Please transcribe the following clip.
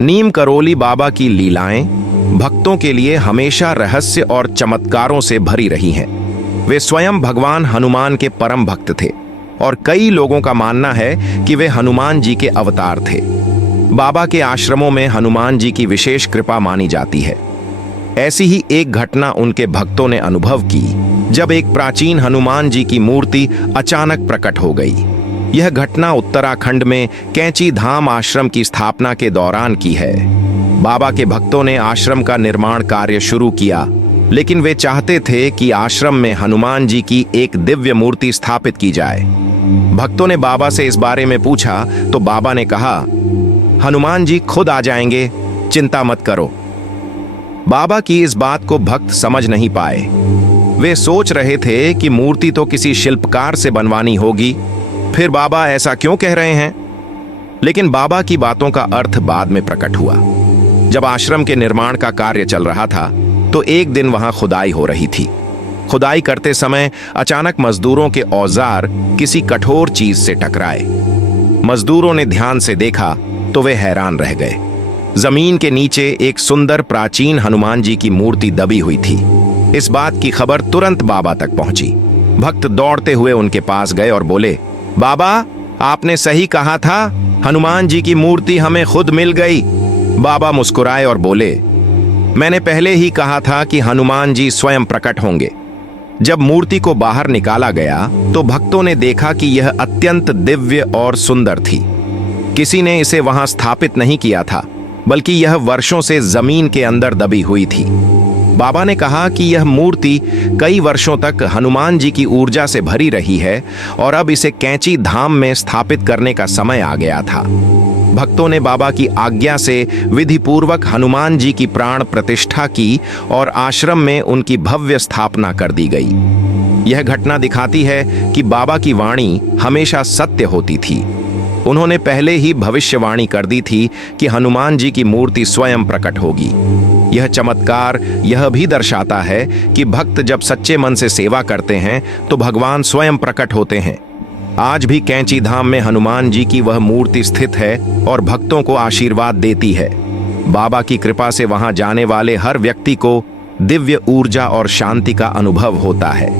नीम करोली बाबा की लीलाएं भक्तों के लिए हमेशा रहस्य और चमत्कारों से भरी रही हैं। वे स्वयं भगवान हनुमान के परम भक्त थे और कई लोगों का मानना है कि वे हनुमान जी के अवतार थे। बाबा के आश्रमों में हनुमान जी की विशेष कृपा मानी जाती है। ऐसी ही एक घटना उनके भक्तों ने अनुभव की जब एक प्राचीन हनुमान जी की मूर्ति अचानक प्रकट हो गई। यह घटना उत्तराखंड में कैंची धाम आश्रम की स्थापना के दौरान की है। बाबा के भक्तों ने आश्रम का निर्माण कार्य शुरू किया, लेकिन वे चाहते थे कि आश्रम में हनुमान जी की एक दिव्य मूर्ति स्थापित की जाए। भक्तों ने बाबा से इस बारे में पूछा तो बाबा ने कहा, हनुमान जी खुद आ जाएंगे, चिंता मत करो। बाबा की इस बात को भक्त समझ नहीं पाए। वे सोच रहे थे कि मूर्ति तो किसी शिल्पकार से बनवानी होगी, फिर बाबा ऐसा क्यों कह रहे हैं? लेकिन बाबा की बातों का अर्थ बाद में प्रकट हुआ। जब आश्रम के निर्माण का कार्य चल रहा था तो एक दिन वहां खुदाई हो रही थी। खुदाई करते समय अचानक मजदूरों के औजार किसी कठोर चीज से टकराए। मजदूरों ने ध्यान से देखा तो वे हैरान रह गए। जमीन के नीचे एक सुंदर प्राचीन हनुमान जी की मूर्ति दबी हुई थी। इस बात की खबर तुरंत बाबा तक पहुंची। भक्त दौड़ते हुए उनके पास गए और बोले, बाबा, आपने सही कहा था, हनुमान जी की मूर्ति हमें खुद मिल गई। बाबा मुस्कुराए और बोले, मैंने पहले ही कहा था कि हनुमान जी स्वयं प्रकट होंगे। जब मूर्ति को बाहर निकाला गया तो भक्तों ने देखा कि यह अत्यंत दिव्य और सुंदर थी। किसी ने इसे वहां स्थापित नहीं किया था, बल्कि यह वर्षों से जमीन के अंदर दबी हुई थी। बाबा ने कहा कि यह मूर्ति कई वर्षों तक हनुमान जी की ऊर्जा से भरी रही है और अब इसे कैंची धाम में स्थापित करने का समय आ गया था। भक्तों ने बाबा की आज्ञा से विधि पूर्वक हनुमान जी की प्राण प्रतिष्ठा की और आश्रम में उनकी भव्य स्थापना कर दी गई। यह घटना दिखाती है कि बाबा की वाणी हमेशा सत्य होती थी। उन्होंने पहले ही भविष्यवाणी कर दी थी कि हनुमान जी की मूर्ति स्वयं प्रकट होगी। यह चमत्कार यह भी दर्शाता है कि भक्त जब सच्चे मन से सेवा करते हैं तो भगवान स्वयं प्रकट होते हैं। आज भी कैंची धाम में हनुमान जी की वह मूर्ति स्थित है और भक्तों को आशीर्वाद देती है। बाबा की कृपा से वहां जाने वाले हर व्यक्ति को दिव्य ऊर्जा और शांति का अनुभव होता है।